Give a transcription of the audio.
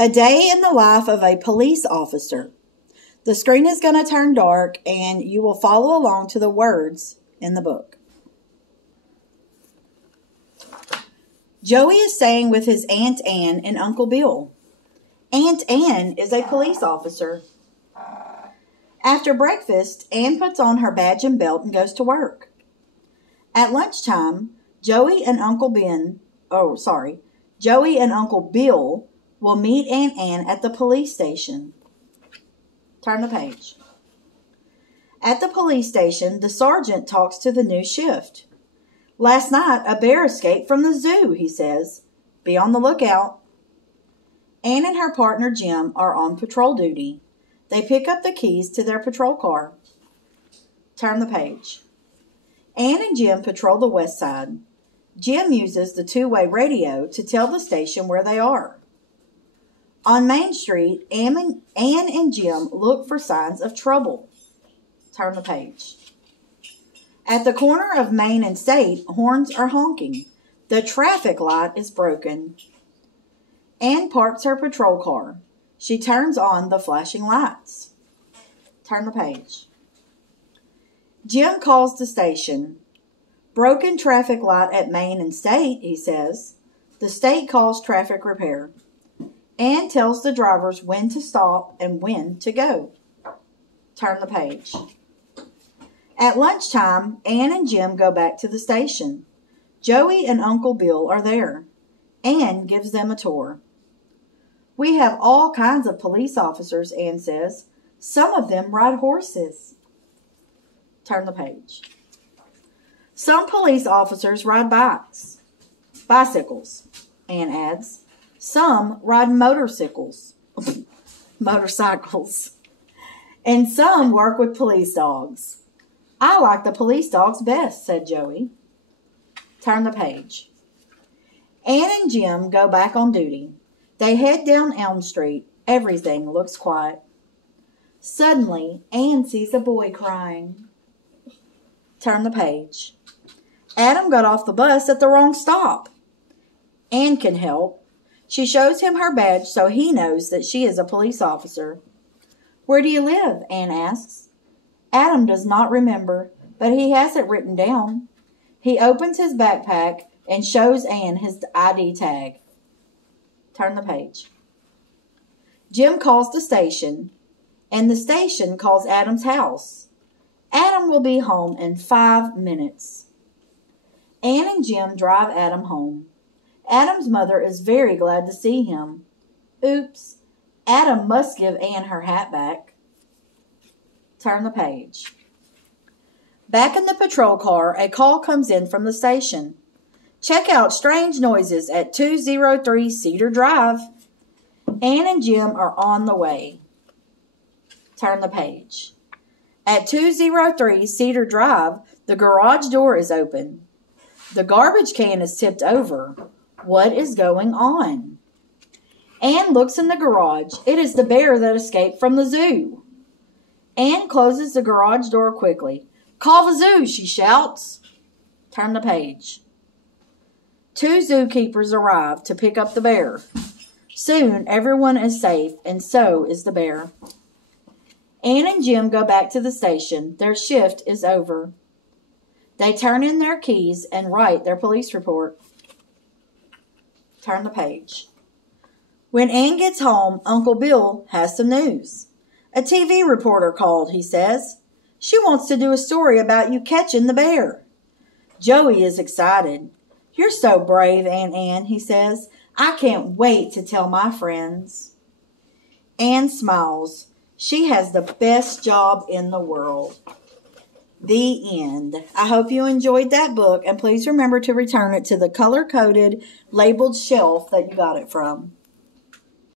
A day in the life of a police officer. The screen is going to turn dark and you will follow along to the words in the book. Joey is staying with his Aunt Ann and Uncle Bill. Aunt Ann is a police officer. After breakfast, Ann puts on her badge and belt and goes to work. At lunchtime, Joey and Uncle Bill will meet Aunt Ann at the police station. Turn the page. At the police station, the sergeant talks to the new shift. Last night, a bear escaped from the zoo, he says. Be on the lookout. Ann and her partner Jim are on patrol duty. They pick up the keys to their patrol car. Turn the page. Ann and Jim patrol the west side. Jim uses the two-way radio to tell the station where they are. On Main Street, Ann and Jim look for signs of trouble. Turn the page. At the corner of Main and State, horns are honking. The traffic light is broken. Ann parks her patrol car. She turns on the flashing lights. Turn the page. Jim calls the station. Broken traffic light at Main and State, he says. The state calls traffic repair. Ann tells the drivers when to stop and when to go. Turn the page. At lunchtime, Ann and Jim go back to the station. Joey and Uncle Bill are there. Ann gives them a tour. We have all kinds of police officers, Ann says. Some of them ride horses. Turn the page. Some police officers ride bicycles, Ann adds. Some ride motorcycles. And some work with police dogs. I like the police dogs best, said Joey. Turn the page. Ann and Jim go back on duty. They head down Elm Street. Everything looks quiet. Suddenly, Ann sees a boy crying. Turn the page. Adam got off the bus at the wrong stop. Ann can help. She shows him her badge so he knows that she is a police officer. Where do you live? Ann asks. Adam does not remember, but he has it written down. He opens his backpack and shows Ann his ID tag. Turn the page. Jim calls the station, and the station calls Adam's house. Adam will be home in 5 minutes. Ann and Jim drive Adam home. Adam's mother is very glad to see him. Oops, Adam must give Ann her hat back. Turn the page. Back in the patrol car, a call comes in from the station. Check out strange noises at 203 Cedar Drive. Ann and Jim are on the way. Turn the page. At 203 Cedar Drive, the garage door is open. The garbage can is tipped over. What is going on? Ann looks in the garage. It is the bear that escaped from the zoo. Ann closes the garage door quickly. Call the zoo, she shouts. Turn the page. 2 zookeepers arrive to pick up the bear. Soon, everyone is safe, and so is the bear. Ann and Jim go back to the station. Their shift is over. They turn in their keys and write their police report. Turn the page. When Ann gets home, Uncle Bill has some news. A TV reporter called, he says. She wants to do a story about you catching the bear. Joey is excited. You're so brave, Aunt Ann, he says. I can't wait to tell my friends. Ann smiles. She has the best job in the world. The end. I hope you enjoyed that book, and please remember to return it to the color-coded, labeled shelf that you got it from.